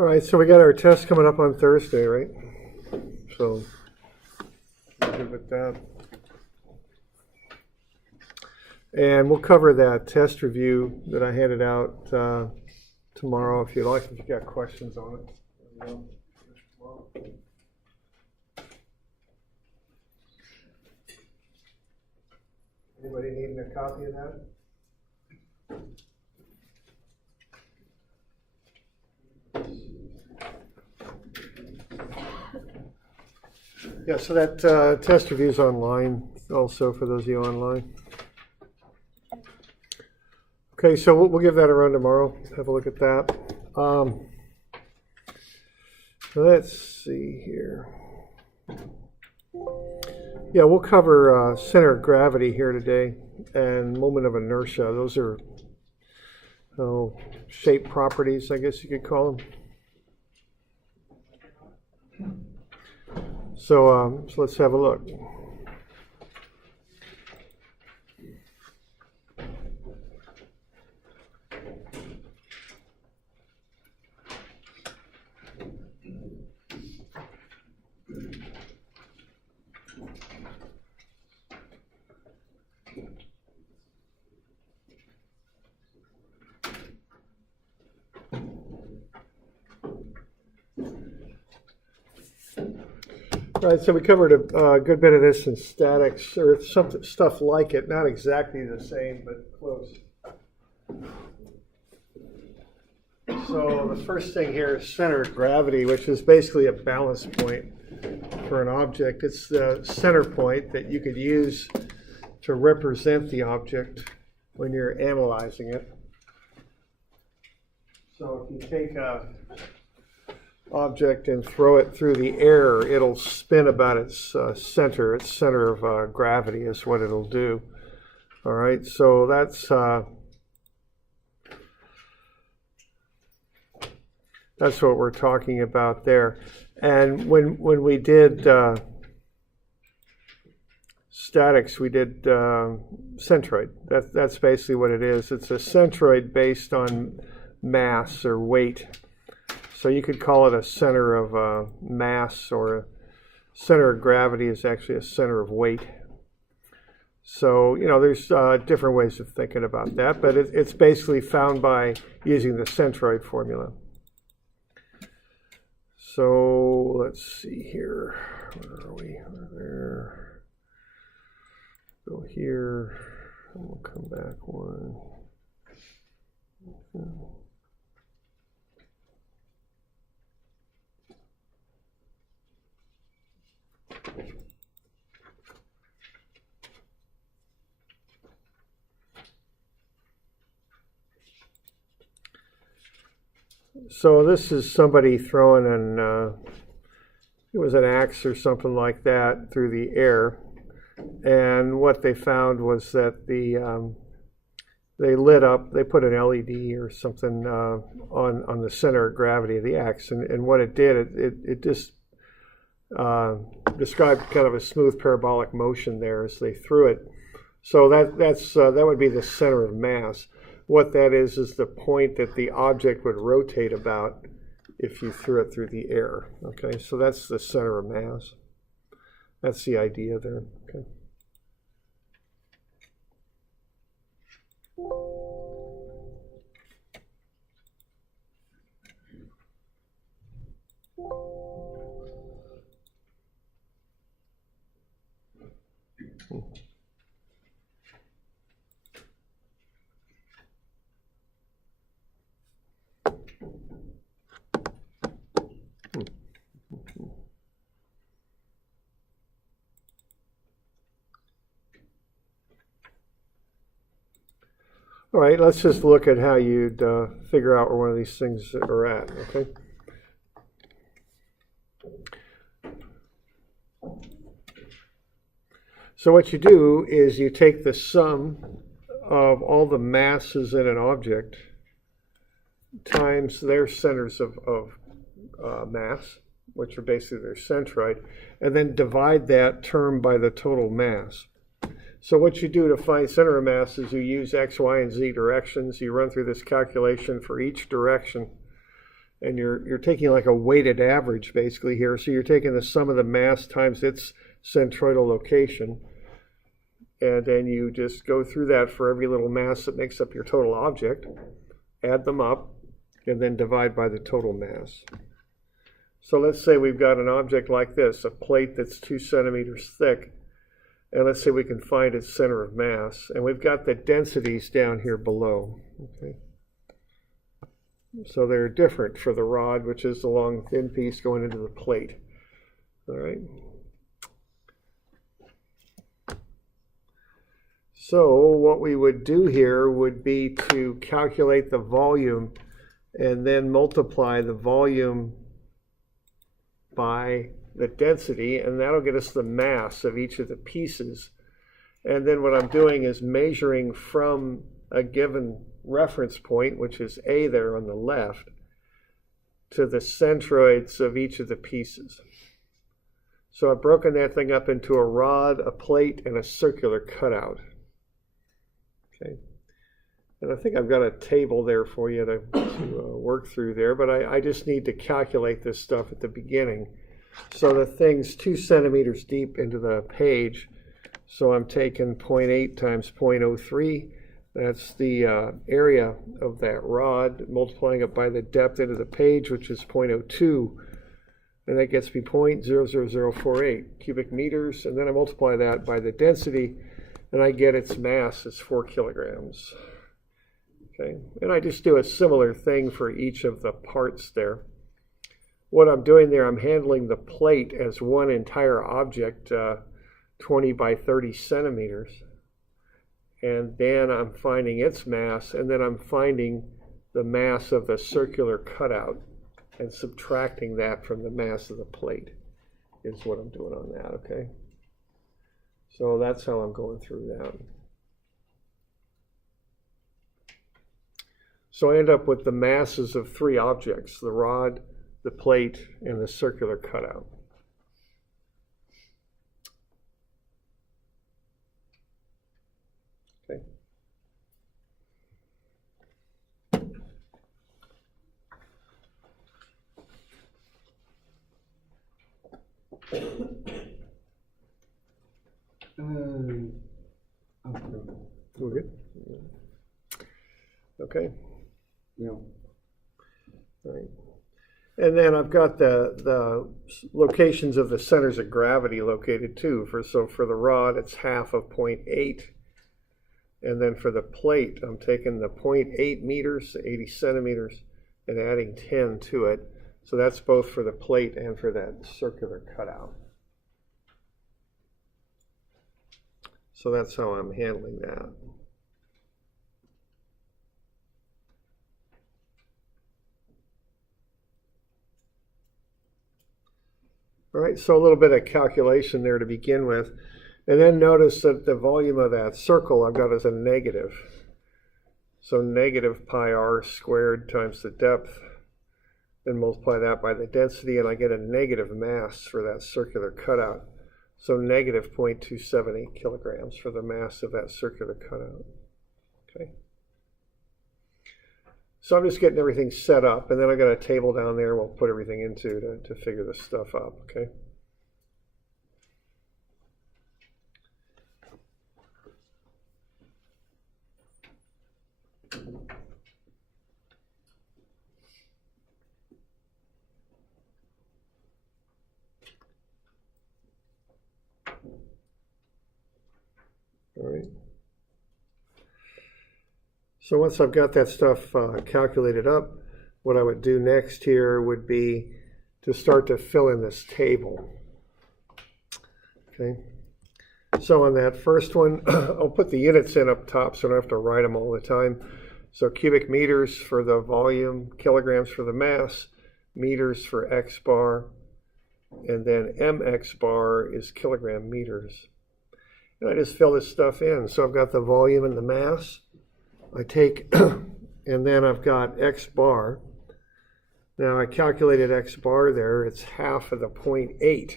All right, so we got our test coming up on Thursday, right? So, we're good with that. And we'll cover that test review that I handed out tomorrow if you like, if you've got questions on it. Anybody needing a copy of that? Yeah, so that test review is online also for those of you online. Okay, so we'll give that a run tomorrow. Have a look at that. Let's see here. Yeah, we'll cover center of gravity here today and moment of inertia. Those are shape properties, I guess you could call them. So let's have a look. Right, so we covered a good bit of this in statics, or stuff like it, not exactly the same, but close. So the first thing here is center of gravity, which is basically a balance point for an object. It's the center point that you could use to represent the object when you're analyzing it. So if you take a object and throw it through the air, it'll spin about its center. Its center of gravity is what it'll do. All right, so that's what we're talking about there. And when we did statics, we did centroid. That's basically what it is. It's a centroid based on mass or weight. So you could call it a center of mass, or a center of gravity is actually a center of weight. So, there's different ways of thinking about that, but it's basically found by using the centroid formula. So let's see here. Where are we? There. Go here. And we'll come back one. Okay. So this is somebody throwing it was an axe or something like that through the air, and what they found was that they lit up. They put an LED or something on the center of gravity of the axe, and what it did, it just described kind of a smooth parabolic motion there as they threw it. So that would be the center of mass. What that is the point that the object would rotate about if you threw it through the air. Okay, so that's the center of mass. That's the idea there. Okay. All right, let's just look at how you'd figure out where one of these things are at, okay? So what you do is you take the sum of all the masses in an object times their centers of mass, which are basically their centroid, and then divide that term by the total mass. So what you do to find center of mass is you use x, y, and z directions. You run through this calculation for each direction, And you're taking like a weighted average basically here. So you're taking the sum of the mass times its centroidal location. And then you just go through that for every little mass that makes up your total object, add them up, and then divide by the total mass. So let's say we've got an object like this, a plate that's 2 centimeters thick, and let's say we can find its center of mass, and we've got the densities down here below. Okay. So they're different for the rod, which is the long thin piece going into the plate. All right. So what we would do here would be to calculate the volume and then multiply the volume by the density, and that'll get us the mass of each of the pieces. And then what I'm doing is measuring from a given reference point, which is A there on the left, to the centroids of each of the pieces. So I've broken that thing up into a rod, a plate, and a circular cutout. Okay. And I think I've got a table there for you to work through there, but I just need to calculate this stuff at the beginning. So the thing's 2 centimeters deep into the page, so I'm taking 0.8 times 0.03. That's the area of that rod, multiplying it by the depth into the page, which is 0.02. And that gets me 0.00048 cubic meters. And then I multiply that by the density, and I get its mass is 4 kilograms. Okay, and I just do a similar thing for each of the parts there. What I'm doing there, I'm handling the plate as one entire object, 20 by 30 centimeters. And then I'm finding its mass, and then I'm finding the mass of the circular cutout and subtracting that from the mass of the plate is what I'm doing on that, okay? So that's how I'm going through that. So I end up with the masses of 3 objects, the rod, the plate, and the circular cutout. Okay. We're good? Okay. Yeah. All right. And then I've got the locations of the centers of gravity located too. So for the rod, it's half of 0.8. And then for the plate, I'm taking the 0.8 meters, 80 centimeters, and adding 10 to it. So that's both for the plate and for that circular cutout. So that's how I'm handling that. All right, so a little bit of calculation there to begin with. And then notice that the volume of that circle I've got as a negative. So negative pi r squared times the depth, then multiply that by the density, and I get a negative mass for that circular cutout. So negative 0.278 kilograms for the mass of that circular cutout. Okay. So I'm just getting everything set up, and then I've got a table down there we'll put everything into to figure this stuff up, okay? All right. So once I've got that stuff calculated up, what I would do next here would be to start to fill in this table. Okay. So on that first one, I'll put the units in up top so I don't have to write them all the time. So cubic meters for the volume, kilograms for the mass, meters for x bar, and then mx bar is kilogram meters. And I just fill this stuff in. So I've got the volume and the mass. I take, and then I've got x bar. Now I calculated x bar there. It's half of the 0.8.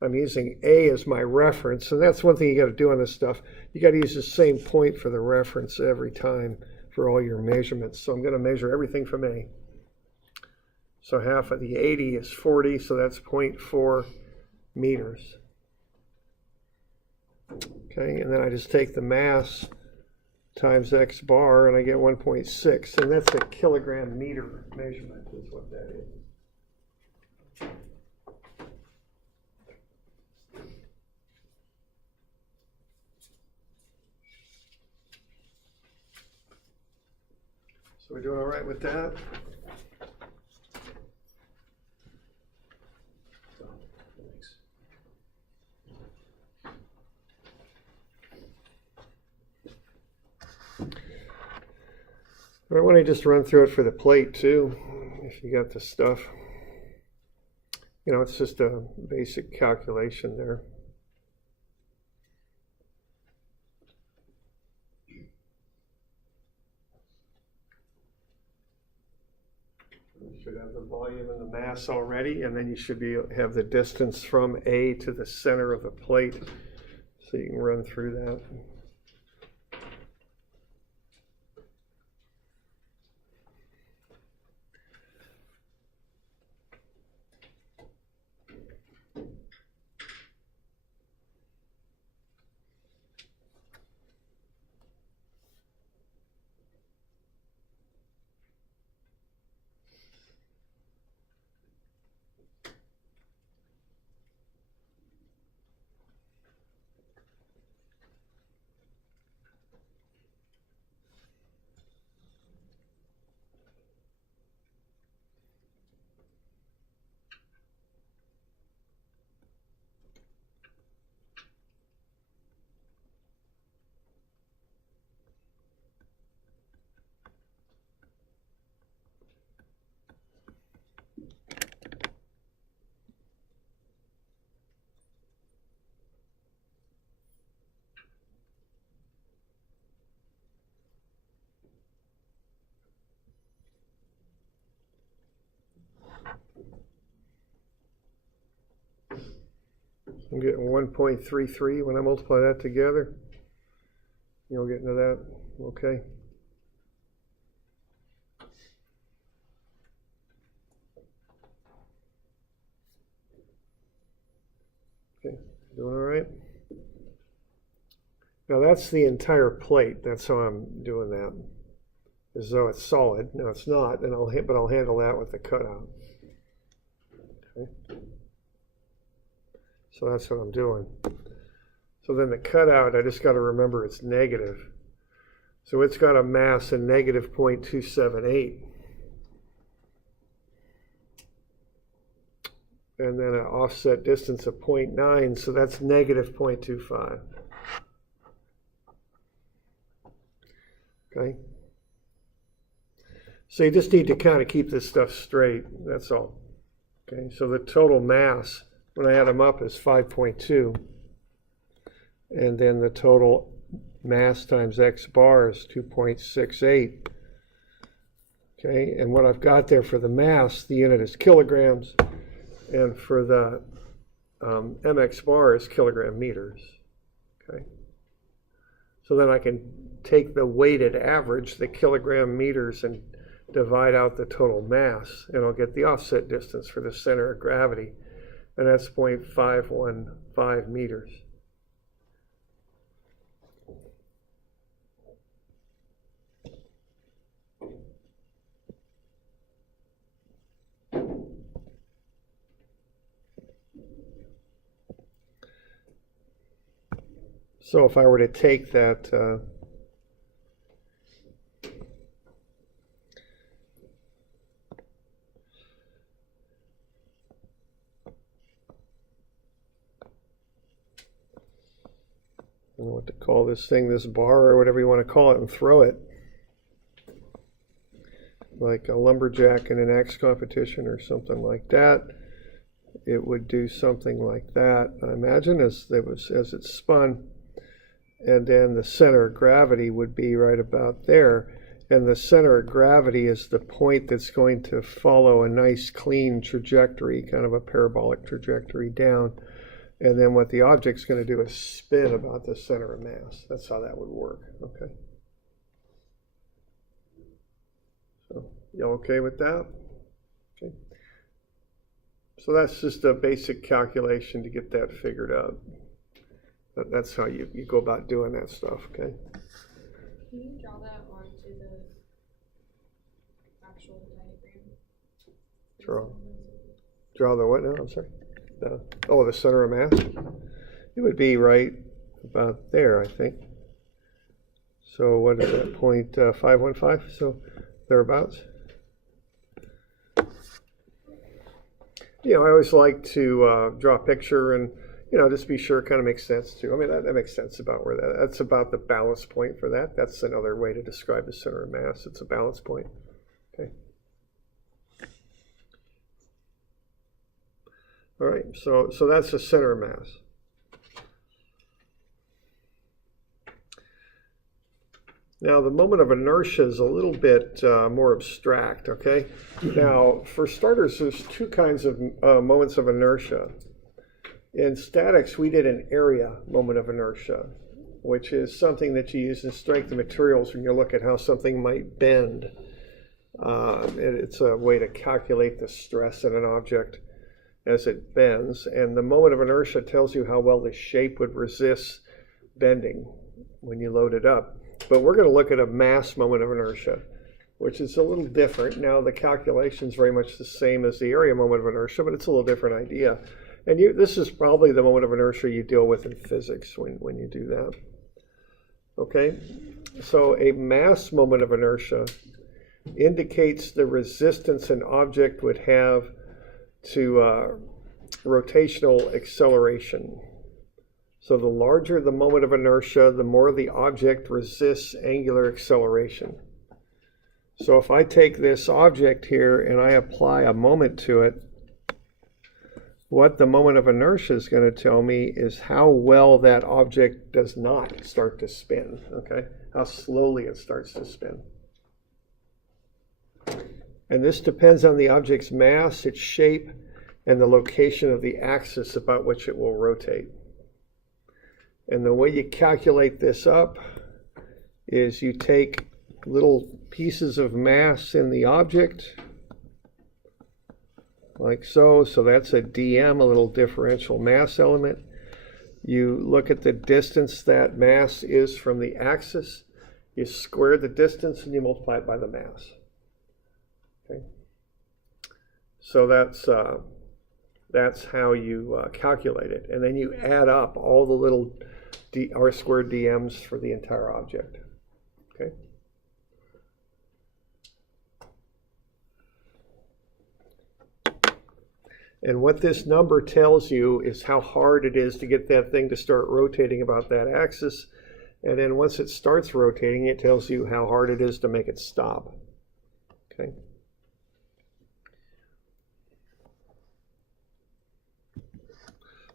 I'm using A as my reference, and that's one thing you got to do on this stuff. You got to use the same point for the reference every time for all your measurements. So I'm going to measure everything from A. So half of the 80 is 40, so that's 0.4 meters. Okay, and then I just take the mass times x bar, and I get 1.6, and that's a kilogram meter measurement is what that is. So we're doing all right with that? I want to just run through it for the plate too, if you got the stuff. You know, it's just a basic calculation there. You should have the volume and the mass already, and then you should have the distance from A to the center of the plate, so you can run through that. I'm getting 1.33 when I multiply that together. You'll get into that, okay? Okay, doing all right? Now that's the entire plate. That's how I'm doing that, as though it's solid. Now it's not, and but I'll handle that with the cutout. Okay. So that's what I'm doing. So then the cutout, I just got to remember it's negative. So it's got a mass of negative 0.278. And then an offset distance of 0.9, so that's negative 0.25. Okay? So you just need to kind of keep this stuff straight, that's all. Okay, so the total mass, when I add them up, is 5.2. And then the total mass times x bar is 2.68. Okay, and what I've got there for the mass, the unit is kilograms, and for the mx bar is kilogram meters. Okay, so then I can take the weighted average, the kilogram meters, and divide out the total mass, and I'll get the offset distance for the center of gravity, and that's 0.515 meters. So if I were to take that I don't know what to call this thing, this bar or whatever you want to call it, and throw it like a lumberjack in an axe competition or something like that, it would do something like that. I imagine as it spun, and then the center of gravity would be right about there, and the center of gravity is the point that's going to follow a nice clean trajectory, kind of a parabolic trajectory down. And then what the object's going to do is spin about the center of mass. That's how that would work. Okay. So, you okay with that? Okay. So that's just a basic calculation to get that figured out. That's how you go about doing that stuff, okay? Can you draw that onto the actual diagram? Draw the what now? I'm sorry. The center of mass? It would be right about there, I think. So what is that, 0.515? So thereabouts. I always like to draw a picture and, just be sure it kind of makes sense too. I mean, that makes sense about where that's about the balance point for that. That's another way to describe the center of mass. It's a balance point. Okay. All right, so that's the center of mass. Now, the moment of inertia is a little bit more abstract, okay? Now, for starters, there's two kinds of moments of inertia. In statics, we did an area moment of inertia, which is something that you use in strength of materials when you look at how something might bend. It's a way to calculate the stress in an object as it bends, and the moment of inertia tells you how well the shape would resist bending when you load it up. But we're going to look at a mass moment of inertia, which is a little different. Now, the calculation is very much the same as the area moment of inertia, but it's a little different idea. And this is probably the moment of inertia you deal with in physics when you do that. Okay, so a mass moment of inertia indicates the resistance an object would have to rotational acceleration. So the larger the moment of inertia, the more the object resists angular acceleration. So if I take this object here and I apply a moment to it, what the moment of inertia is going to tell me is how well that object does not start to spin, okay? How slowly it starts to spin. And this depends on the object's mass, its shape, and the location of the axis about which it will rotate. And the way you calculate this up is you take little pieces of mass in the object, like so. So that's a dm, a little differential mass element. You look at the distance that mass is from the axis, you square the distance and you multiply it by the mass. Okay. So that's how you calculate it. And then you add up all the little r squared dm's for the entire object. Okay. And what this number tells you is how hard it is to get that thing to start rotating about that axis. And then once it starts rotating, it tells you how hard it is to make it stop. Okay.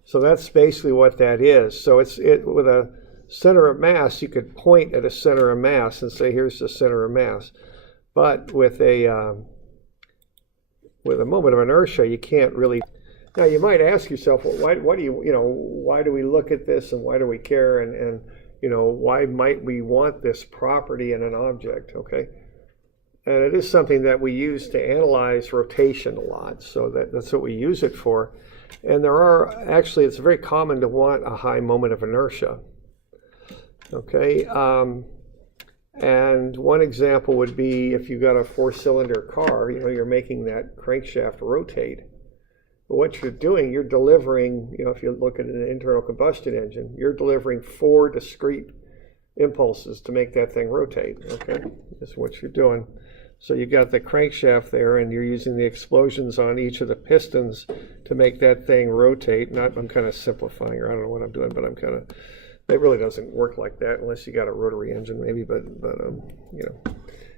So that's basically what that is. So with a center of mass, you could point at a center of mass and say, here's the center of mass. But with a moment of inertia, you can't really. Now you might ask yourself, well, why do we look at this and why do we care, and why might we want this property in an object? Okay, and it is something that we use to analyze rotation a lot. So that's what we use it for. And it's very common to want a high moment of inertia. Okay, and one example would be if you've got a 4-cylinder car, you're making that crankshaft rotate. But what you're doing, you're delivering, if you look at an internal combustion engine, you're delivering 4 discrete impulses to make that thing rotate. Okay, that's what you're doing. So you've got the crankshaft there, and you're using the explosions on each of the pistons to make that thing rotate. I'm kind of simplifying, or I don't know what I'm doing, but it really doesn't work like that unless you got a rotary engine, maybe. But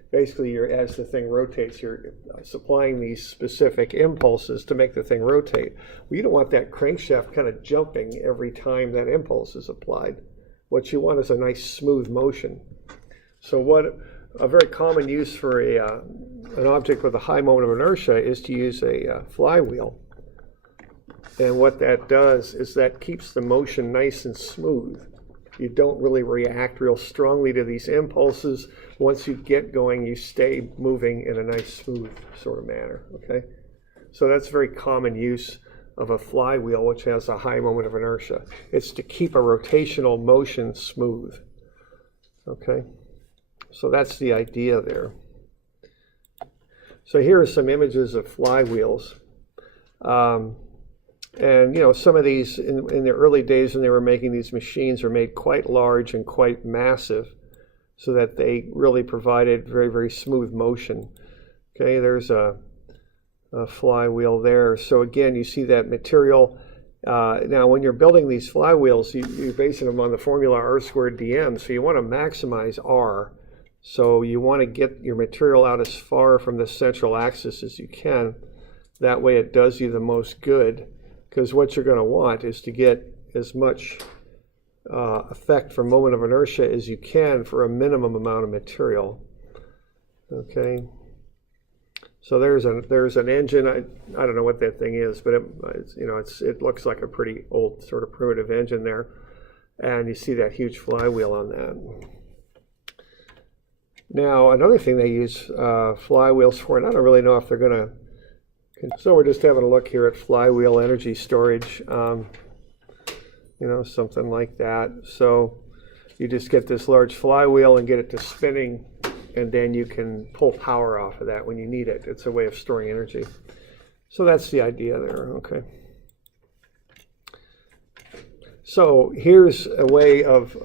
basically, as the thing rotates, you're supplying these specific impulses to make the thing rotate. Well, you don't want that crankshaft kind of jumping every time that impulse is applied. What you want is a nice smooth motion. So a very common use for an object with a high moment of inertia is to use a flywheel. And what that does is that keeps the motion nice and smooth. You don't really react real strongly to these impulses. Once you get going, you stay moving in a nice, smooth sort of manner. Okay, So that's very common use of a flywheel, which has a high moment of inertia. It's to keep a rotational motion smooth. Okay, so that's the idea there. So here are some images of flywheels. And you know, some of these in the early days when they were making these machines are made quite large and quite massive so that they really provided very, very smooth motion. Okay, there's a flywheel there. So again, you see that material. Now, when you're building these flywheels, you're basing them on the formula R squared dm. So you want to maximize R. So you want to get your material out as far from the central axis as you can. That way it does you the most good. Because what you're going to want is to get as much effect from moment of inertia as you can for a minimum amount of material. Okay. So there's an engine. I don't know what that thing is, but it looks like a pretty old sort of primitive engine there, and you see that huge flywheel on that. Now another thing they use flywheels for, and I don't really know if they're going to. So we're just having a look here at flywheel energy storage, something like that. So you just get this large flywheel and get it to spinning, and then you can pull power off of that when you need it. It's a way of storing energy. So that's the idea there, okay. So here's a way of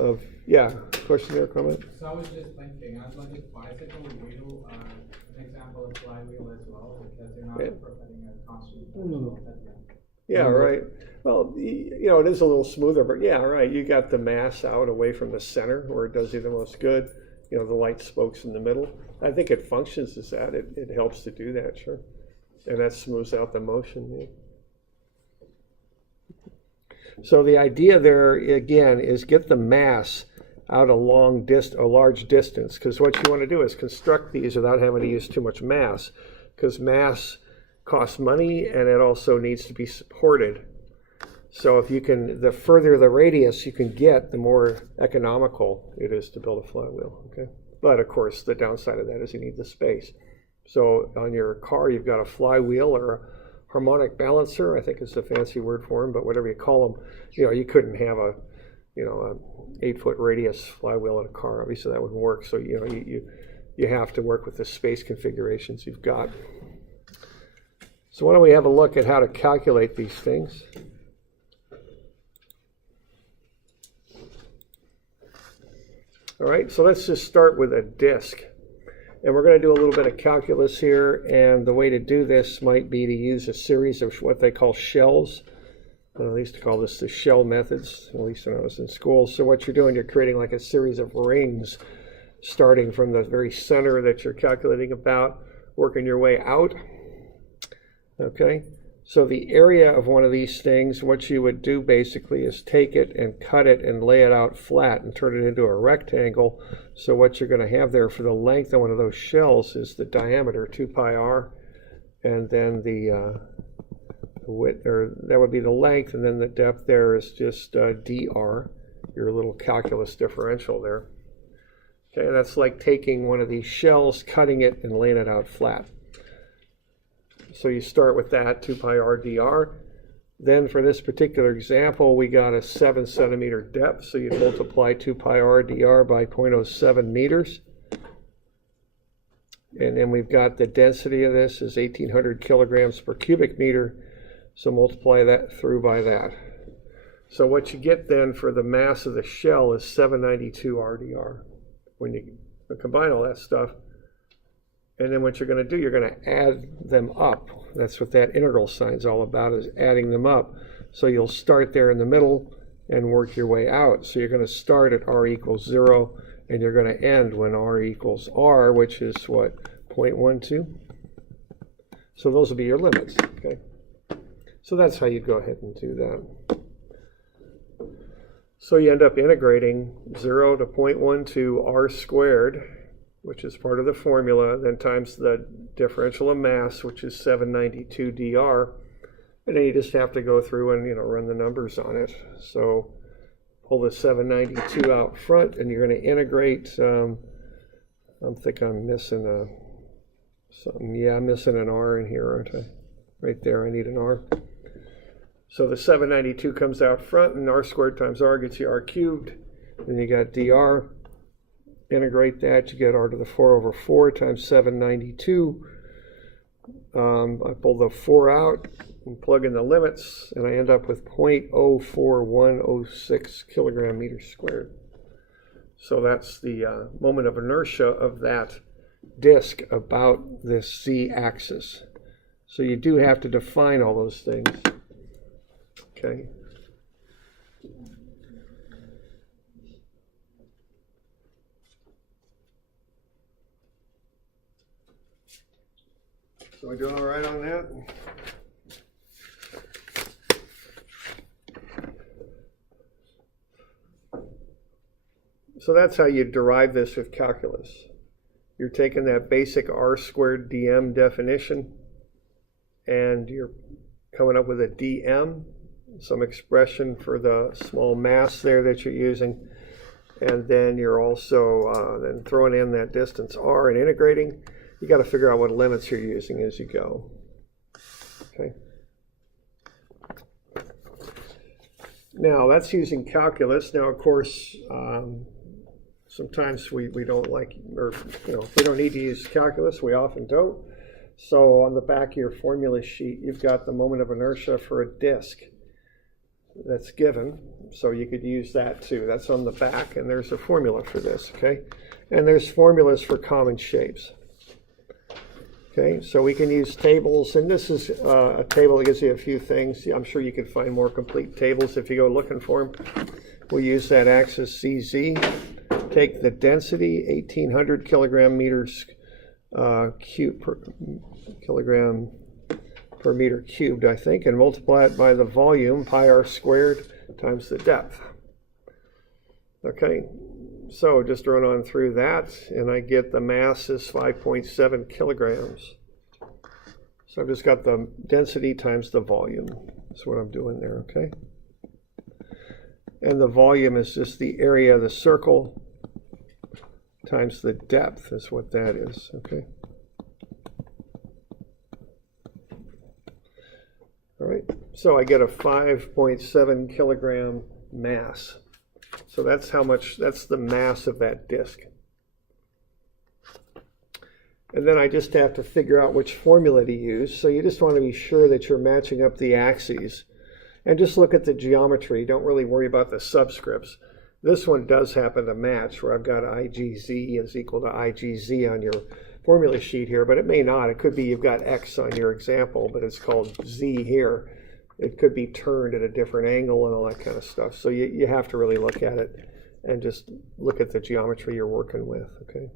yeah, question there, comment? So I was just thinking, I'd like a bicycle wheel, an example of flywheel as well, because you're not providing a constant. Yeah, right. Well, it is a little smoother, but yeah, right. You got the mass out away from the center where it does you the most good. The light spokes in the middle. I think it functions as that. It helps to do that, sure. And that smooths out the motion. Yeah. So the idea there, again, is get the mass out a large distance, because what you want to do is construct these without having to use too much mass, because mass costs money and it also needs to be supported. So if you can, the further the radius you can get, the more economical it is to build a flywheel. Okay, but of course the downside of that is you need the space. So on your car you've got a flywheel or a harmonic balancer, I think is a fancy word for them, but whatever you call them, you couldn't have a 8-foot radius flywheel in a car. Obviously that wouldn't work. So you have to work with the space configurations you've got. So why don't we have a look at how to calculate these things. All right, so let's just start with a disk. And we're going to do a little bit of calculus here, and the way to do this might be to use a series of what they call shells. I used to call this the shell methods, at least when I was in school. So what you're doing, you're creating like a series of rings, starting from the very center that you're calculating about, working your way out. Okay, so the area of one of these things, what you would do basically is take it and cut it and lay it out flat and turn it into a rectangle. So what you're going to have there for the length of one of those shells is the diameter, 2 pi r, and then the width, or that would be the length, and then the depth there is just dr, your little calculus differential there. Okay, that's like taking one of these shells, cutting it, and laying it out flat. So you start with that, 2 pi r dr. Then for this particular example, we got a 7 centimeter depth, so you multiply 2 pi r dr by 0.07 meters. And then we've got the density of this is 1,800 kilograms per cubic meter, so multiply that through by that. So what you get then for the mass of the shell is 792 rdr. When you combine all that stuff, and then what you're going to do, you're going to add them up. That's what that integral sign is all about, is adding them up. So you'll start there in the middle and work your way out. So you're going to start at r equals 0, and you're going to end when r equals r, which is what, 0.12? So those will be your limits, okay? So that's how you go ahead and do that. So you end up integrating 0 to 0.12 r squared, which is part of the formula, then times the differential of mass, which is 792 dr, and then you just have to go through and run the numbers on it. So pull the 792 out front, and you're going to integrate. I think I'm missing something. Yeah, I'm missing an r in here, aren't I? right there, I need an r. So the 792 comes out front, and r squared times r gets you r cubed. Then you got dr. Integrate that, you get r to the 4 over 4 times 792. I pull the 4 out and plug in the limits, and I end up with 0.04106 kilogram meters squared. So that's the moment of inertia of that disk about this z-axis. So you do have to define all those things. Okay. So we're doing all right on that? So that's how you derive this with calculus. You're taking that basic r squared dm definition, and you're coming up with a dm, some expression for the small mass there that you're using, and then you're also then throwing in that distance r and integrating. You got to figure out what limits you're using as you go. Okay. Now that's using calculus. Now, of course, sometimes we don't like, or if we don't need to use calculus, we often don't. So on the back of your formula sheet, you've got the moment of inertia for a disk that's given. So you could use that too. That's on the back, and there's a formula for this, okay? And there's formulas for common shapes. Okay, so we can use tables, and this is a table that gives you a few things. I'm sure you can find more complete tables if you go looking for them. We'll use that axis CZ, take the density, 1,800 kilogram meters kilogram per meter cubed, I think, and multiply it by the volume, pi r squared, times the depth. Okay, so just run on through that, and I get the mass is 5.7 kilograms. So I've just got the density times the volume. That's what I'm doing there, okay? And the volume is just the area of the circle times the depth is what that is, okay? All right, so I get a 5.7 kilogram mass. So that's how much, that's the mass of that disk. And then I just have to figure out which formula to use. So you just want to be sure that you're matching up the axes. And just look at the geometry. Don't really worry about the subscripts. This one does happen to match, where I've got IGZ is equal to IGZ on your formula sheet here, but it may not. It could be you've got X on your example, but it's called Z here. It could be turned at a different angle and all that kind of stuff. So you have to really look at it and just look at the geometry you're working with, okay?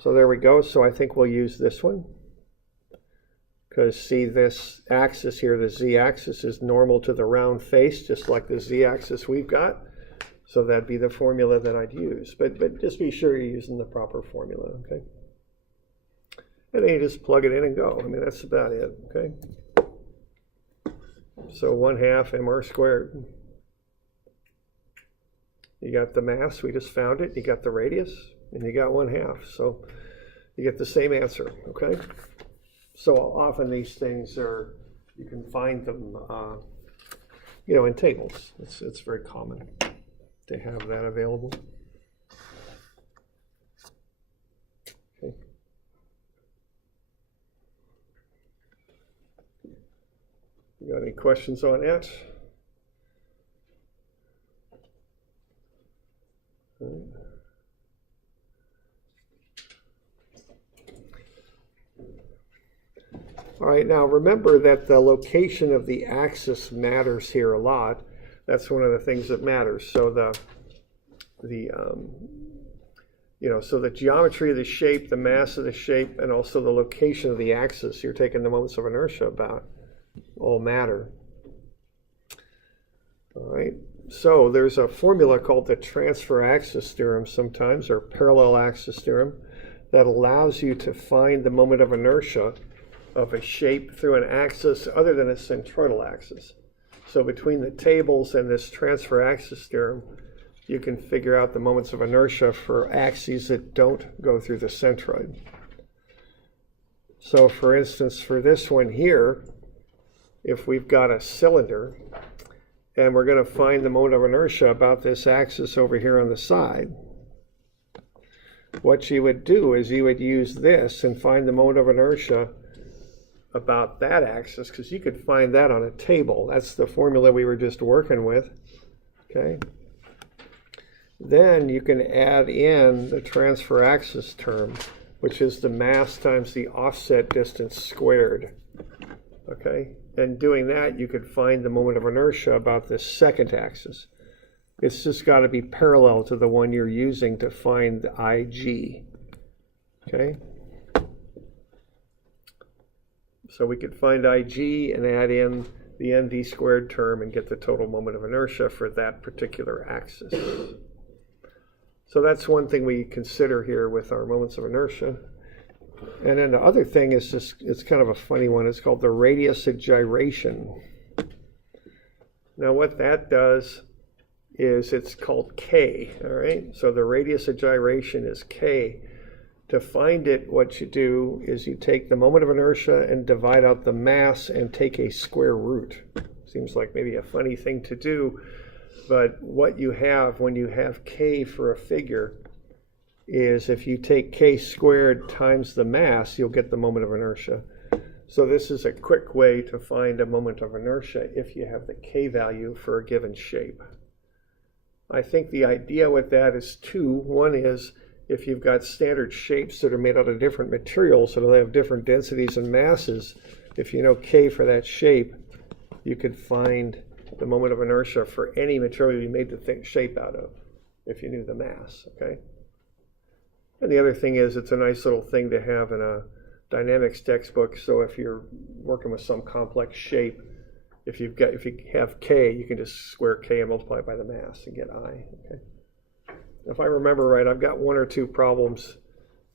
So there we go. So I think we'll use this one. Because see, this axis here, the z-axis, is normal to the round face, just like the z-axis we've got. So that'd be the formula that I'd use. But just be sure you're using the proper formula, okay? And then you just plug it in and go. I mean, that's about it, okay? So 1/2 mr squared. You got the mass, we just found it. You got the radius, and you got 1/2. So you get the same answer, okay? So often these things are, you can find them, in tables. It's very common to have that available. Okay. You got any questions on it? All right. All right, now remember that the location of the axis matters here a lot. That's one of the things that matters. So so the geometry of the shape, the mass of the shape, and also the location of the axis you're taking the moments of inertia about all matter. All right, so there's a formula called the transfer axis theorem sometimes, or parallel axis theorem, that allows you to find the moment of inertia of a shape through an axis other than a centroidal axis. So between the tables and this transfer axis theorem, you can figure out the moments of inertia for axes that don't go through the centroid. So for instance, for this one here, if we've got a cylinder and we're going to find the moment of inertia about this axis over here on the side, what you would do is you would use this and find the moment of inertia about that axis, because you could find that on a table. That's the formula we were just working with. Okay. Then you can add in the transfer axis term, which is the mass times the offset distance squared. Okay. And doing that, you could find the moment of inertia about this second axis. It's just got to be parallel to the one you're using to find the IG. Okay. So we could find IG and add in the mv squared term and get the total moment of inertia for that particular axis. So that's one thing we consider here with our moments of inertia. And then the other thing is just, it's kind of a funny one. It's called the radius of gyration. Now what that does is it's called K, all right? So the radius of gyration is K. To find it, what you do is you take the moment of inertia and divide out the mass and take a square root. Seems like maybe a funny thing to do, but what you have when you have K for a figure is if you take K squared times the mass, you'll get the moment of inertia. So this is a quick way to find a moment of inertia if you have the K value for a given shape. I think the idea with that is two. One is if you've got standard shapes that are made out of different materials, so they have different densities and masses, if you know K for that shape, you could find the moment of inertia for any material you made the shape out of, if you knew the mass, okay? And the other thing is it's a nice little thing to have in a dynamics textbook, so if you're working with some complex shape, if you have K, you can just square K and multiply it by the mass and get I, okay? If I remember right, I've got one or two problems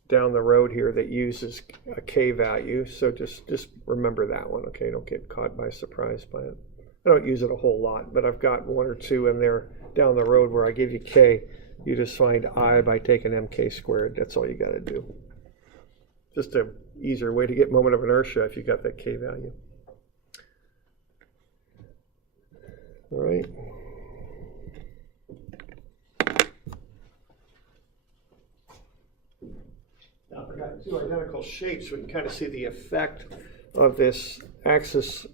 down the road here that uses a K value, so just remember that one, okay? Don't get caught by surprise by it. I don't use it a whole lot, but I've got one or two in there down the road where I give you K. You just find I by taking MK squared. That's all you got to do. Just an easier way to get moment of inertia if you got that K value. All right. Now, I've got two identical shapes. We can kind of see the effect of this axis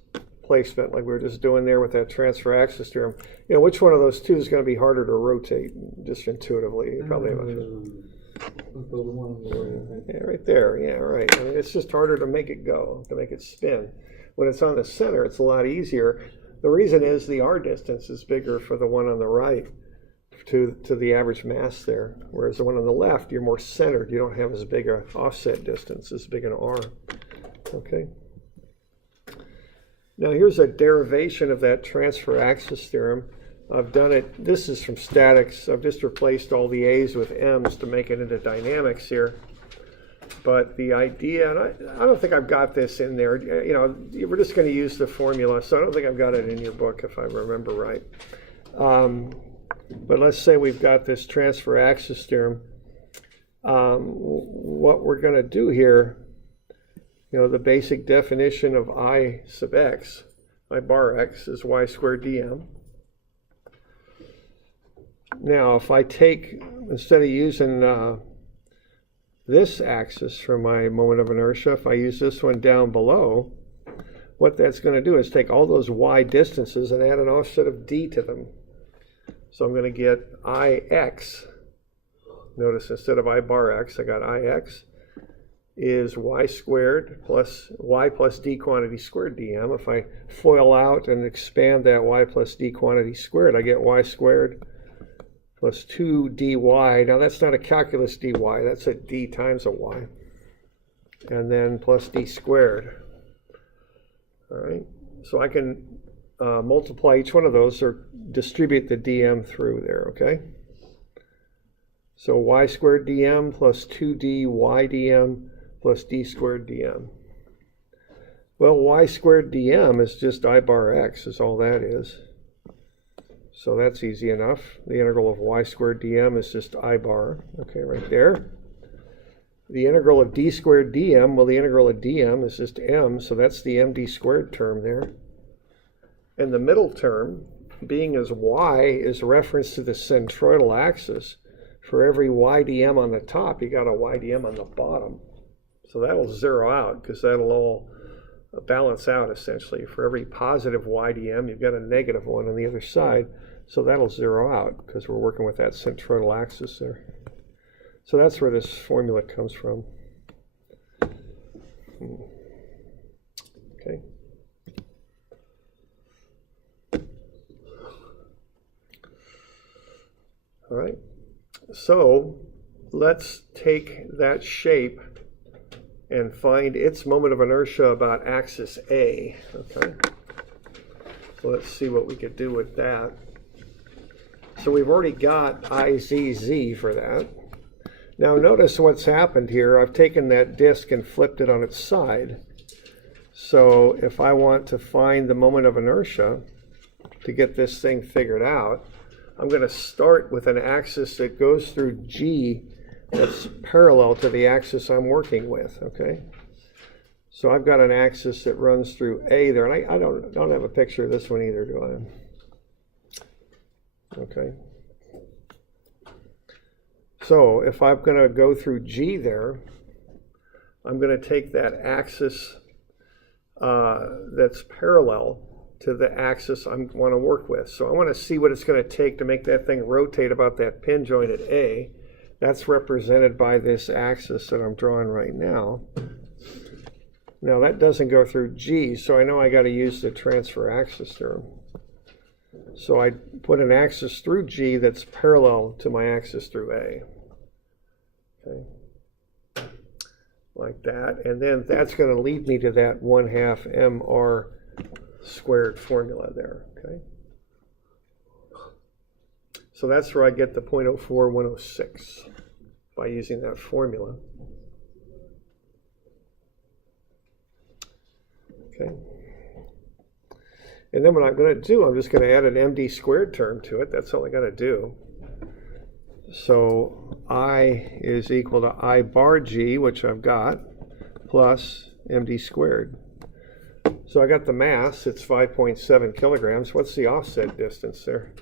placement like we were just doing there with that transfer axis theorem. You know, which one of those two is going to be harder to rotate just intuitively? You probably have yeah, right there. Yeah, right. I mean, it's just harder to make it go, to make it spin. When it's on the center, it's a lot easier. The reason is the R distance is bigger for the one on the right to the average mass there, whereas the one on the left, you're more centered. You don't have as big an offset distance, as big an R. Okay. Now here's a derivation of that transfer axis theorem. I've done it, this is from statics. I've just replaced all the A's with M's to make it into dynamics here. But the idea, and I don't think I've got this in there, you know, we're just going to use the formula, so I don't think I've got it in your book if I remember right. But let's say we've got this transfer axis theorem. What we're going to do here, you know, the basic definition of I sub x, I bar x, is y squared dm. Now, if I take, instead of using this axis for my moment of inertia, if I use this one down below, what that's going to do is take all those y distances and add an offset of d to them. So I'm going to get ix. Notice instead of I bar x, I got ix is y squared plus y plus d quantity squared dm. If I FOIL out and expand that y plus d quantity squared, I get y squared plus 2 dy. Now that's not a calculus dy, that's a d times a y. And then plus d squared. All right, so I can multiply each one of those or distribute the dm through there, okay? So y squared dm plus 2d y dm plus d squared dm. Well, y squared dm is just I bar x, is all that is. So that's easy enough. The integral of y squared dm is just I bar, okay, right there. the integral of d squared dm, well, the integral of dm is just m, so that's the md squared term there. And the middle term, being as y is reference to the centroidal axis, for every y dm on the top, you got a y dm on the bottom. So that will zero out, because that'll all balance out, essentially. For every positive y dm, you've got a negative one on the other side. So that'll zero out, because we're working with that centroidal axis there. So that's where this formula comes from. Okay. All right. So let's take that shape and find its moment of inertia about axis A. Okay. So let's see what we could do with that. So we've already got IZZ for that. Now notice what's happened here. I've taken that disk and flipped it on its side. So if I want to find the moment of inertia to get this thing figured out, I'm going to start with an axis that goes through G that's parallel to the axis I'm working with, okay? So I've got an axis that runs through A there, and I don't have a picture of this one either, do I? Okay. So if I'm going to go through G there, I'm going to take that axis that's parallel to the axis I want to work with. So I want to see what it's going to take to make that thing rotate about that pin joint at A. That's represented by this axis that I'm drawing right now. Now that doesn't go through G, so I know I got to use the transfer axis theorem. So I put an axis through G that's parallel to my axis through A. Okay. Like that. And then that's going to lead me to that 1/2 mr squared formula there. Okay. So that's where I get the 0.04106 by using that formula. Okay. And then what I'm going to do, I'm just going to add an md squared term to it. That's all I got to do. So I is equal to I bar g, which I've got, plus md squared. So I got the mass, it's 5.7 kilograms. What's the offset distance there?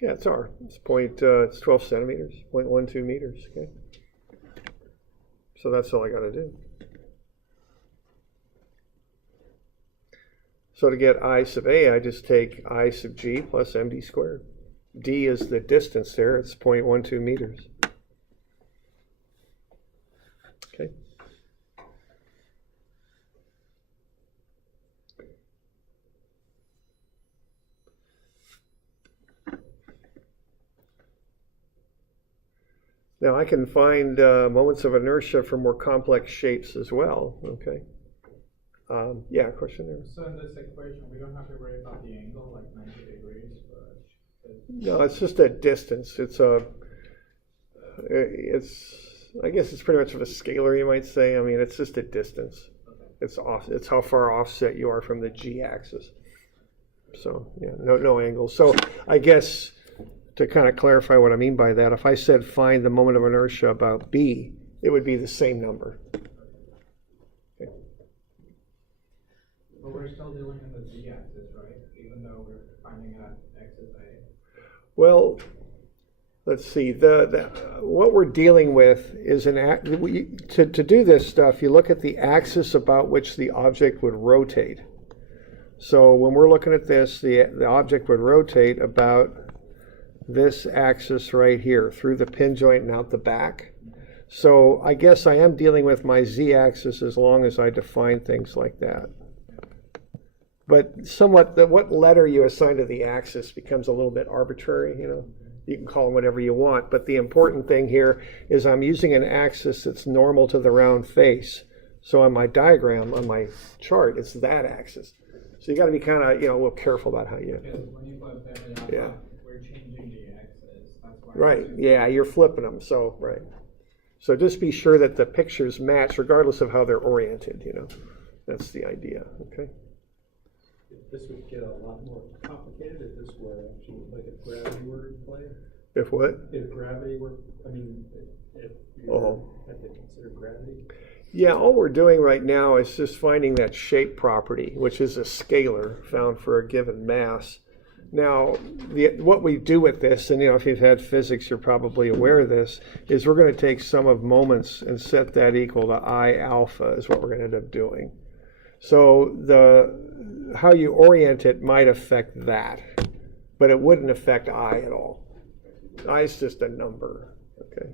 Yeah, it's R. It's it's 12 centimeters, 0.12 meters. Okay. So that's all I got to do. So to get I sub A, I just take I sub G plus md squared. D is the distance there. It's 0.12 meters. Okay. Now I can find moments of inertia for more complex shapes as well. Okay. Yeah, question there. So in this equation, we don't have to worry about the angle, like 90 degrees, but no, it's just a distance. I guess it's pretty much of a scalar, you might say. I mean, it's just a distance. Okay. It's how far offset you are from the g-axis. So yeah, no angle. So I guess to kind of clarify what I mean by that, if I said find the moment of inertia about B, it would be the same number. Okay. But we're still dealing in the z-axis, right? Even though we're finding out x is A. Well, let's see. What we're dealing with is to do this stuff, you look at the axis about which the object would rotate. So when we're looking at this, the object would rotate about this axis right here through the pin joint and out the back. So I guess I am dealing with my z-axis as long as I define things like that. But somewhat, what letter you assign to the axis becomes a little bit arbitrary, you know. You can call them whatever you want, but the important thing here is I'm using an axis that's normal to the round face. So on my diagram, on my chart, it's that axis. So you got to be kind of, a little careful about how you. Because when you put them, yeah. We're changing the axis. That's why. Right. Yeah, you're flipping them. So right. So just be sure that the pictures match, regardless of how they're oriented. That's the idea. Okay. This would get a lot more complicated if this were actually like a gravity were in play. If what? If gravity were, I mean, if you Oh. had to consider gravity. Yeah, all we're doing right now is just finding that shape property, which is a scalar found for a given mass. Now, what we do with this, and if you've had physics, you're probably aware of this, is we're going to take sum of moments and set that equal to I alpha is what we're going to end up doing. So how you orient it might affect that, but it wouldn't affect I at all. I is just a number. Okay.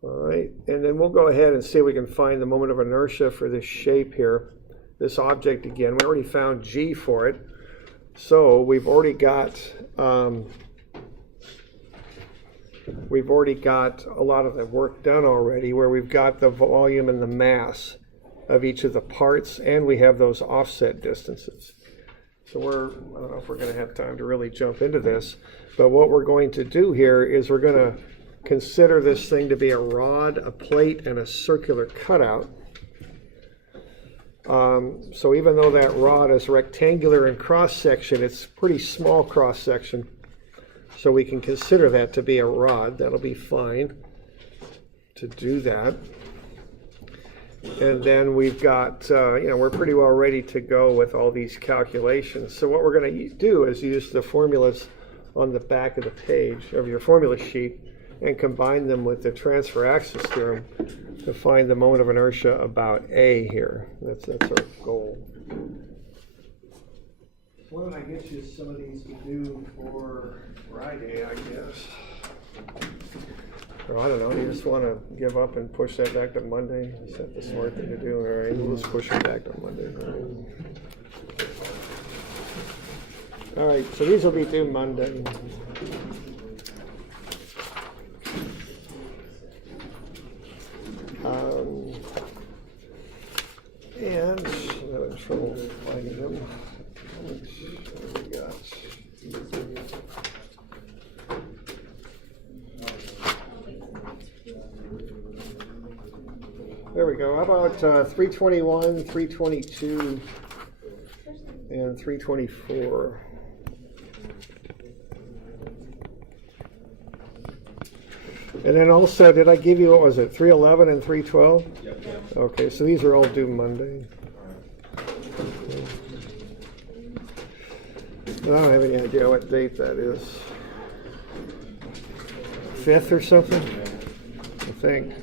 All right, and then we'll go ahead and see if we can find the moment of inertia for this shape here. This object again, we already found G for it. So we've already got a lot of the work done already, where we've got the volume and the mass of each of the parts, and we have those offset distances. So I don't know if we're going to have time to really jump into this, but what we're going to do here is we're going to consider this thing to be a rod, a plate, and a circular cutout. So even though that rod is rectangular in cross-section, it's pretty small cross-section. So we can consider that to be a rod. That'll be fine to do that. And then we've got, we're pretty well ready to go with all these calculations. So what we're going to do is use the formulas on the back of the page of your formula sheet and combine them with the transfer axis theorem to find the moment of inertia about A here. That's our goal. Why don't I get you some of these to do for Friday, I guess. Or I don't know, you just want to give up and push that back to Monday? Is that the smart thing to do? All right, we'll just push it back to Monday. All right, so these will be due Monday. And I'm having trouble finding them. What do we got? There we go. How about 321, 322, and 324? And then also, did I give you, what was it, 311 and 312? Yep. Okay, so these are all due Monday. I don't have any idea what date that is. 5th or something, I think.